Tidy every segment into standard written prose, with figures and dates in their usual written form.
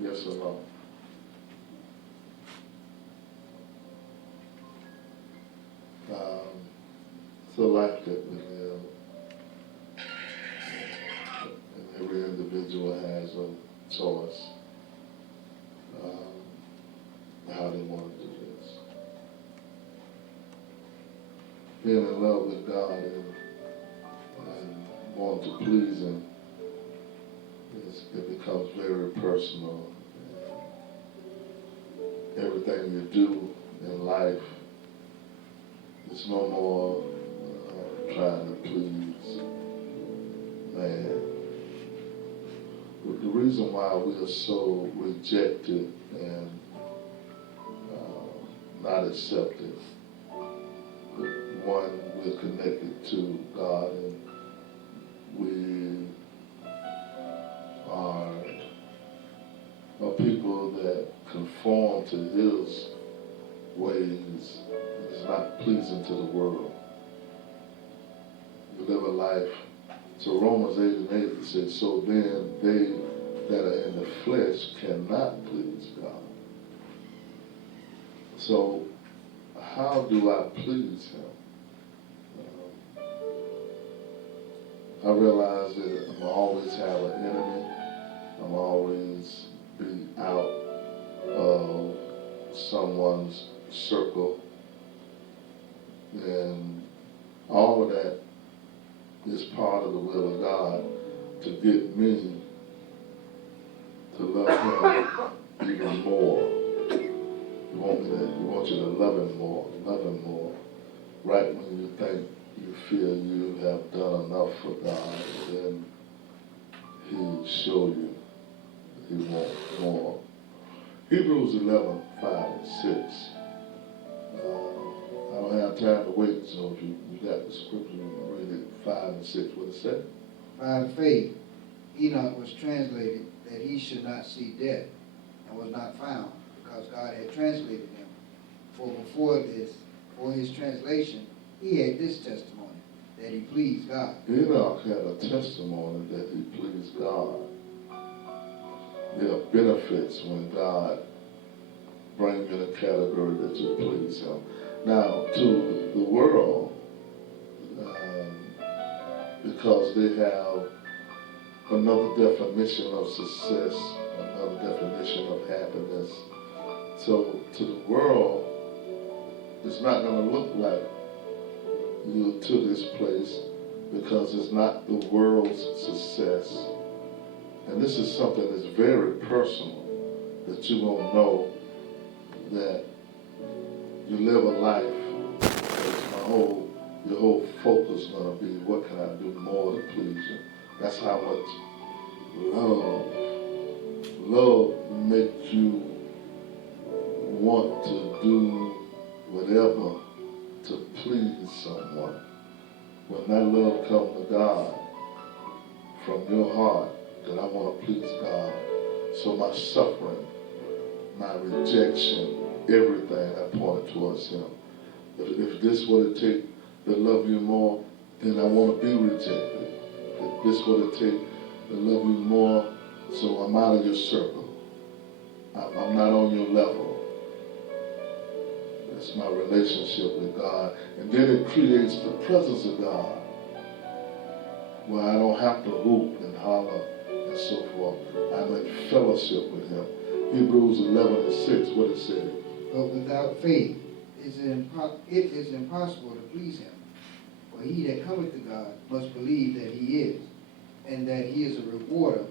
Yes or no? It's a life that we live, and every individual has a choice how they want to do this. Being in love with God and wanting to please Him, it becomes very personal. Everything you do in life is no more trying to please man. But the reason why we are so rejected and not accepted, one, we're connected to God, and we are people that conform to His ways. It's not pleasing to the world. We live a life. So Romans 8:8 says, so then they that are in the flesh cannot please God. So how do I please Him? I realize that I'm always have an enemy. I'm always be out of someone's circle. And all of that is part of the will of God to get me to love Him even more. He wants you to love Him more. Right when you think you feel you have done enough for God, then He'll show you He wants more. Hebrews 11:5-6. I don't have time to wait, so if you got the scripture, you can read it 5 and 6. What it said? By faith, Enoch was translated that he should not see death, and was not found, because God had translated him. For before his translation, he had this testimony, that he pleased God. Enoch had a testimony that he pleased God. There are benefits when God brings you in a category that you please Him. Now, to the world, because they have another definition of success, another definition of happiness. So to the world, it's not going to look like you're to this place because it's not the world's success. And this is something that's very personal, that you're going to know that you live a life, your whole focus is going to be, what can I do more to please you? That's how much love makes you want to do whatever to please someone. When that love comes to God from your heart, that I want to please God. So my suffering, my rejection, everything, I point towards Him. If this what it take to love you more, then I want to be rejected. If this what it take to love you more, so I'm out of your circle. I'm not on your level. That's my relationship with God. And then it creates the presence of God, where I don't have to hoop and holler and so forth. I'm in fellowship with Him. Hebrews 11:6, what it said? But without faith, it is impossible to please Him. For he that cometh to God must believe that He is, and that He is a rewarder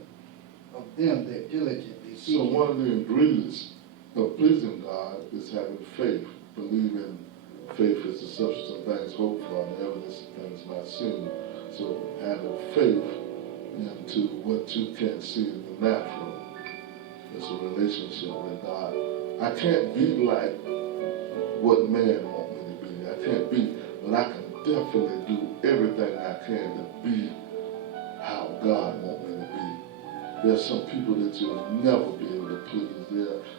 of them that diligently seek Him. So one of the ingredients of pleasing God is having faith. Believing faith is the substance of things hoped for and the evidence of things not seen. So having faith into what you can't see in the natural is a relationship with God. I can't be like what man wants me to be. I can't be, but I can definitely do everything I can to be how God wants me to be. There's some people that you'll never be able to please.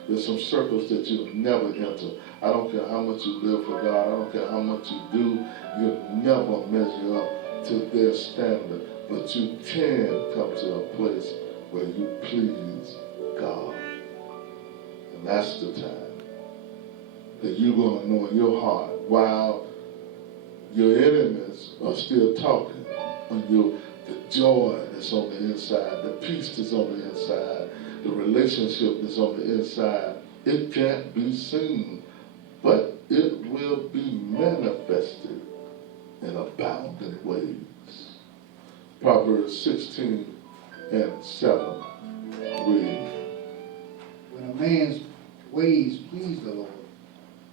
There's some circles that you'll never enter. I don't care how much you live for God. I don't care how much you do. You'll never measure up to their standard. But you can come to a place where you please God. that's the time that you're going to know in your heart, while your enemies are still talking, and the joy that's on the inside, the peace that's on the inside, the relationship that's on the inside, it can't be seen, but it will be manifested in abounding ways. Proverbs 16:7 read. When a man's ways please the Lord,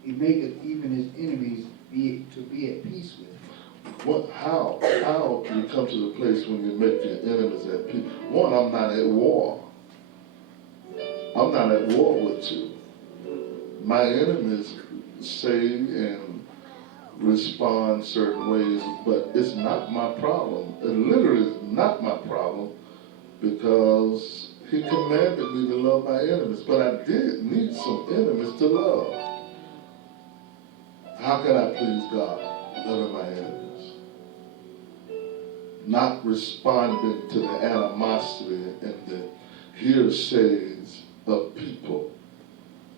he maketh even his enemies be at peace with him. How you come to the place when you make your enemies at peace? One, I'm not at war. I'm not at war with you. My enemies say and respond certain ways, but it's not my problem. It literally is not my problem, because he commanded me to love my enemies, but I did need some enemies to love. How can I please God? Loving my enemies. Not responding to the animosity and the hearsays of people.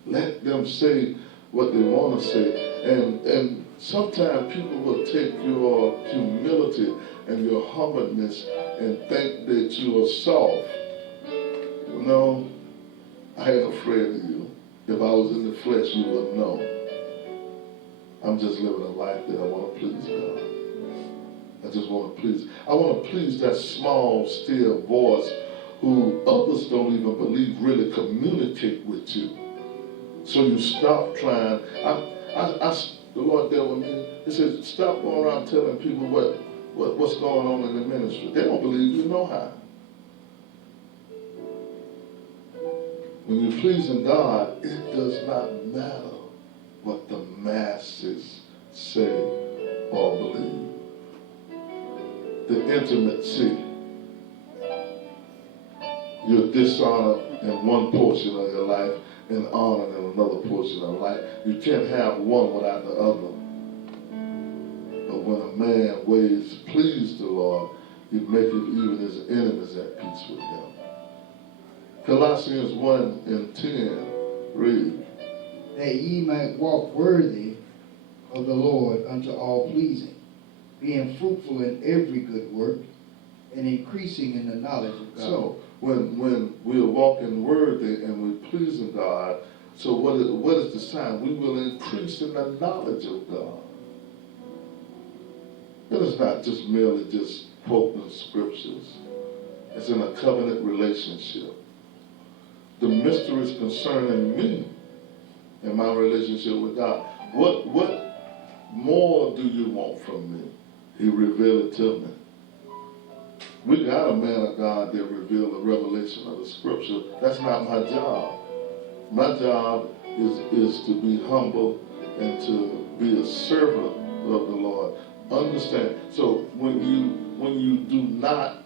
Let them say what they want to say. And sometimes people will take your humility and your humbleness and think that you are soft. No, I ain't afraid of you. If I was in the flesh, you wouldn't know. I'm just living a life that I want to please God. I just want to please. I want to please that small, still voice who others don't even believe really communicate with you. So you stop trying. The Lord dealt with me. He said, stop going around telling people what's going on in the ministry. They don't believe you know how. When you're pleasing God, it does not matter what the masses say or believe. The intimacy. You're dishonored in one portion of your life and honored in another portion of life. You can't have one without the other. But when a man ways please the Lord, he maketh even his enemies at peace with him. Colossians 1:10 read. That ye might walk worthy of the Lord unto all pleasing, being fruitful in every good work, and increasing in the knowledge of God. So, when we're walking worthy and we're pleasing God, so what is the sign? We will increase in the knowledge of God. It is not just merely just quoting scriptures. It's in a covenant relationship. The mysteries concerning me and my relationship with God. What more do you want from me? He revealed it to me. We got a man of God that revealed a revelation of the scripture. That's not my job. My job is to be humble and to be a servant of the Lord. Understand. So when you do not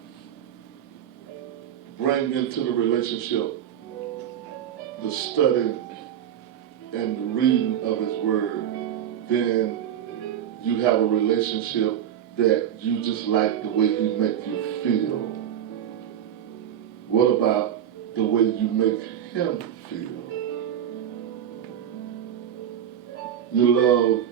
bring into the relationship the study and the reading of his word, then you have a relationship that you just like the way he makes you feel. What about the way you make him feel? You love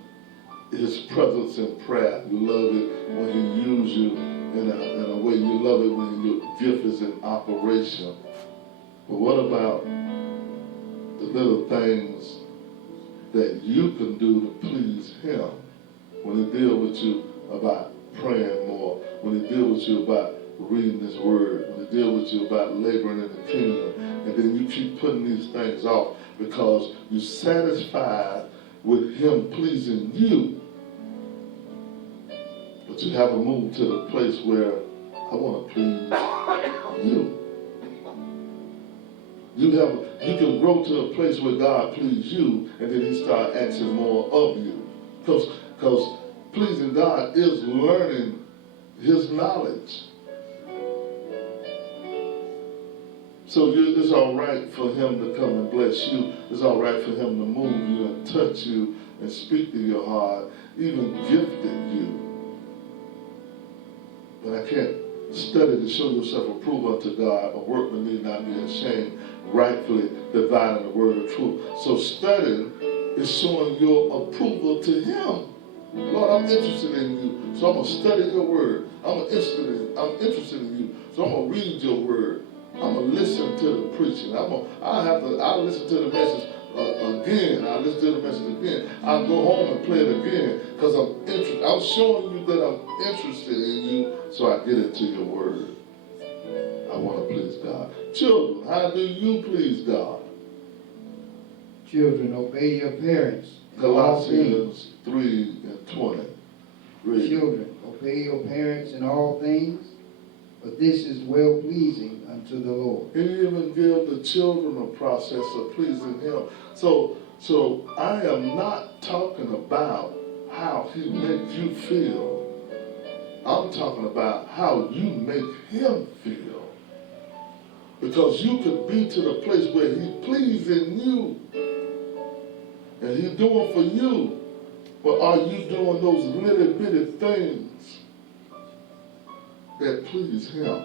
his presence in prayer. You love it when he uses you in a way. You love it when your gift is in operation. But what about the little things that you can do to please him when he deals with you about praying more, when he deals with you about reading his word, when he deals with you about laboring in the kingdom, and then you keep putting these things off because you're satisfied with him pleasing you, but you haven't moved to the place where I want to please you. You can grow to a place where God pleases you, and then he starts asking more of you. Because pleasing God is learning his knowledge. So it's all right for him to come and bless you. It's all right for him to move you and touch you and speak to your heart, even gifted you. But I can't Study to show yourself approved unto God, a workman need not be ashamed, rightfully dividing the word of truth. So studying is showing your approval to Him. Lord, I'm interested in you, so I'm going to study your word. I'm interested in you, so I'm going to read your word. I'm going to listen to the preaching. I'll listen to the message again. I'll listen to the message again. I'll go home and play it again because I'm interested. I'm showing you that I'm interested in you, so I get into your word. I want to please God. Children, how do you please God? Children, obey your parents. in all things. Colossians 3:20. Read. Children, obey your parents in all things, for this is well-pleasing unto the Lord. He even give the children a process of pleasing Him. So I am not talking about how He makes you feel. I'm talking about how you make Him feel. Because you could be to the place where He's pleasing you. And He's doing for you. But are you doing those little bitty things that please Him?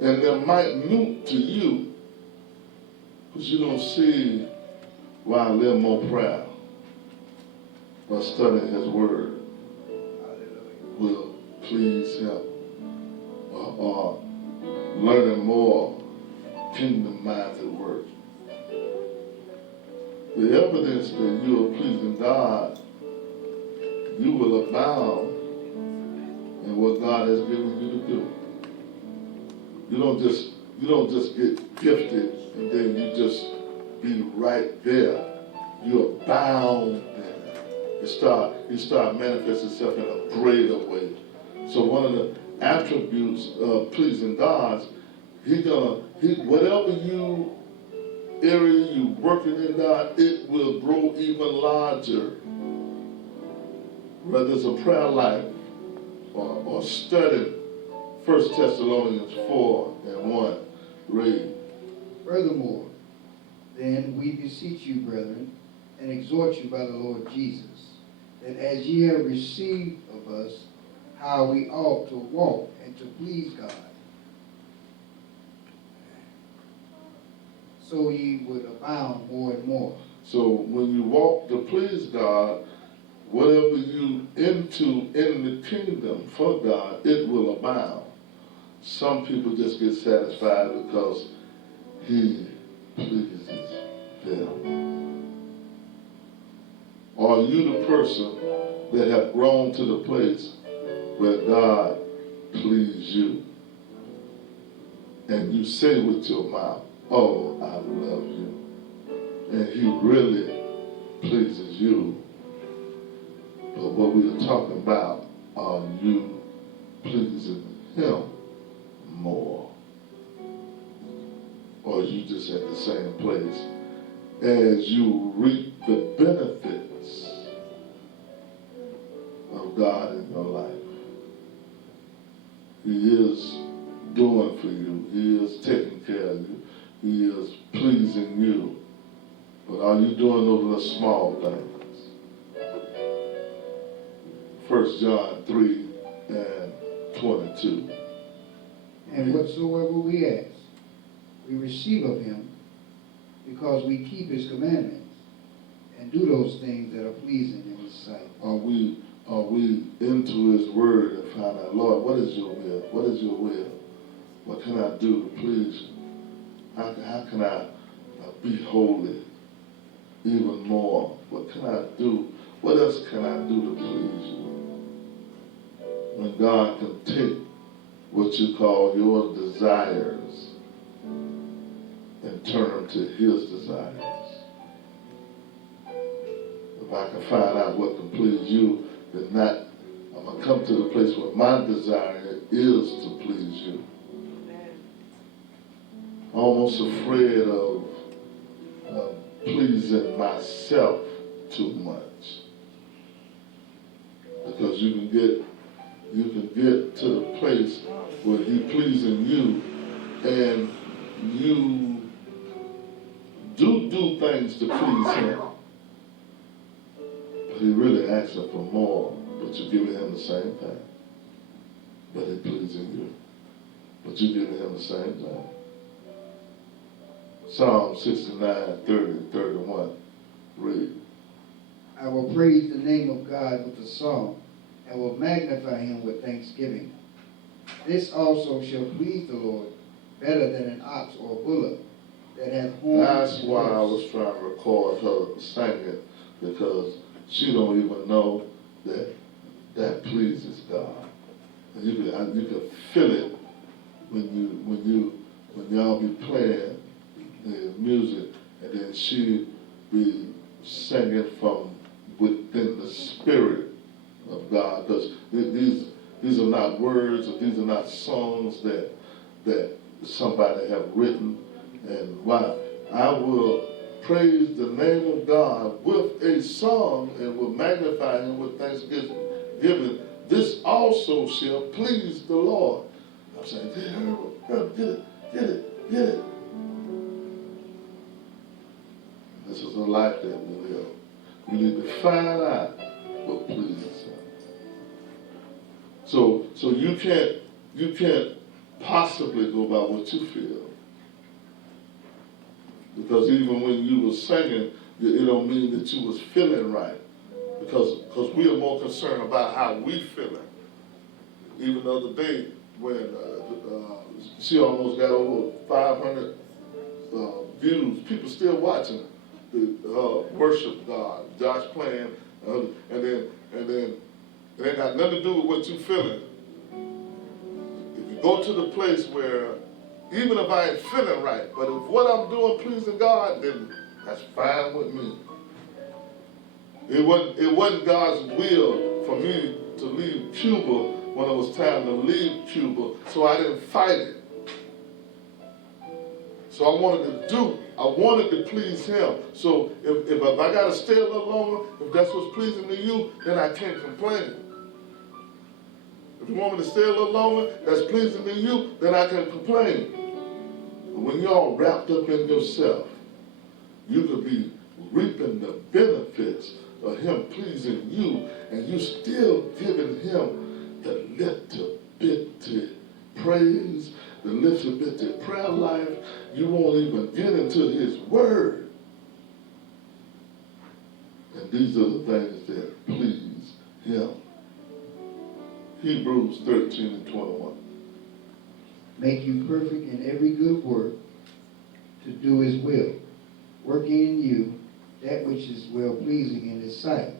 And they're minute to you, because you don't see why I live more proud by studying His word will please Him, or learning more kingdom-minded work. The evidence that you are pleasing God, you will abound in what God has given you to do. You don't just get gifted and then you just be right there. You abound in it. You start manifesting yourself in a greater way. So one of the attributes of pleasing God, whatever area you working in God, it will grow even larger. Whether it's a prayer life or studying 1 Thessalonians 4:1. Read. Furthermore, then we beseech you, brethren, and exhort you by the Lord Jesus, that as ye have received of us how we ought to walk and to please God, so ye would abound more and more. So when you walk to please God, whatever you into in the kingdom for God, it will abound. Some people just get satisfied because He pleases them. Are you the person that have grown to the place where God pleases you? And you say with your mouth, oh, I love you. And He really pleases you. But what we are talking about, are you pleasing Him more? Or are you just at the same place as you reap the benefits of God in your life? He is doing for you. He is taking care of you. He is pleasing you. But are you doing those little small things? 1 John 3:22. And whatsoever we ask, we receive of Him, because we keep His commandments and do those things that are pleasing in His sight. Are we into His word and find out, Lord, what is your will? What is your will? What can I do to please you? How can I be holy even more? What can I do? What else can I do to please you? When God can take what you call your desires and turn them to His desires. If I can find out what can please you, then I'm going to come to the place where my desire is to please you. I'm almost afraid of pleasing myself too much. Because you can get to the place where He's pleasing you, and you do things to please Him. But He really asking for more, but you're giving Him the same thing. But He's pleasing you. but you giving him the same thing. Psalm 69, 30, 31. Read. I will praise the name of God with a song, and will magnify him with thanksgiving. This also shall please the Lord better than an ox or a bullock that hath horns. That's why I was trying to record her singing, because she don't even know that that pleases God. And you can feel it when y'all be playing the music, and then she be singing from within the spirit of God. Because these are not words, or these are not songs that somebody have written. And why? I will praise the name of God with a song and will magnify him with thanksgiving. This also shall please the Lord. I'm saying, get it. This is a life that we live. We need to find out what pleases him. So you can't possibly go by what you feel. Because even when you were singing, it don't mean that you was feeling right. Because we are more concerned about how we feeling. Even the other day when she almost got over 500 views, people still watching the worship God, Josh playing, and then it ain't got nothing to do with what you feeling. If you go to the place where, even if I ain't feeling right, but if what I'm doing pleasing God, then that's fine with me. It wasn't God's will for me to leave Cuba when it was time to leave Cuba, so I didn't fight it. So I wanted to please him. So if I got to stay a little longer, if that's what's pleasing to you, then I can't complain. If you want me to stay a little longer, that's pleasing to you, then I can complain. But when you're all wrapped up in yourself, you could be reaping the benefits of him pleasing you, and you still giving him the little bitty praise, the little bitty prayer life. You won't even get into his word. And these are the things that please him. Hebrews 13 and 21. Make you perfect in every good work to do his will, working in you that which is well-pleasing in his sight,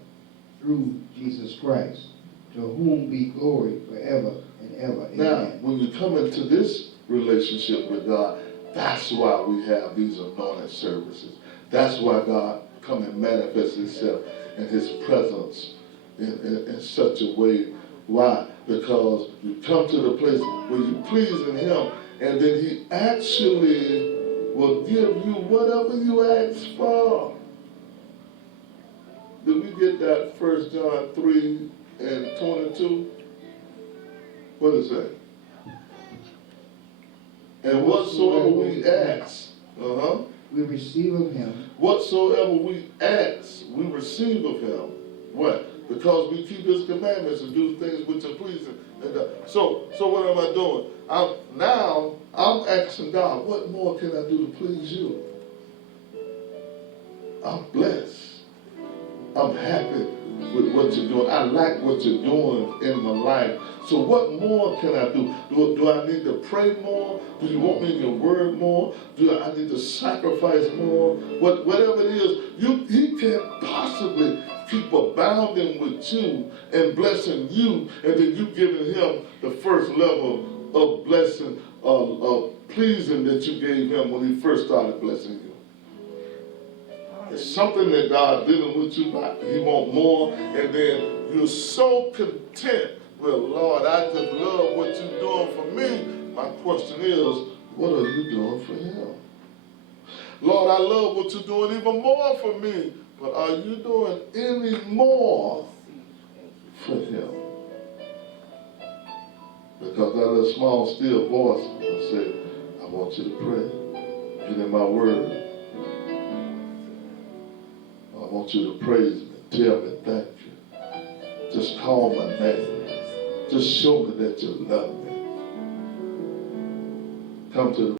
through Jesus Christ, to whom be glory forever and ever. Amen. Now, when you come into this relationship with God, that's why we have these anointed services. That's why God come and manifest himself in his presence in such a way. Why? Because you come to the place where you pleasing him, and then he actually will give you whatever you ask for. Did we get that 1 John 3 and 22? What is that? And whatsoever we ask, we receive of him. Whatsoever we ask, we receive of him. What? Because we keep his commandments and do things which are pleasing. And so what am I doing? I'm asking God, what more can I do to please you? I'm blessed. I'm happy with what you're doing. I like what you're doing in my life. So what more can I do? Do I need to pray more? Do you want me in your word more? Do I need to sacrifice more? Whatever it is, he can't possibly keep abounding with you and blessing you, and then you giving him the first level of blessing, of pleasing that you gave him when he first started blessing you. It's something that God dealing with you about. He want more, and then you're so content. Well, Lord, I just love what you're doing for me. My question is, what are you doing for him? Lord, I love what you're doing even more for me, but are you doing any more for him? Because that little small, still voice will say, I want you to pray. Get in my word. I want you to praise me. Tell me thank you. Just call my name. Just show me that you love me. come to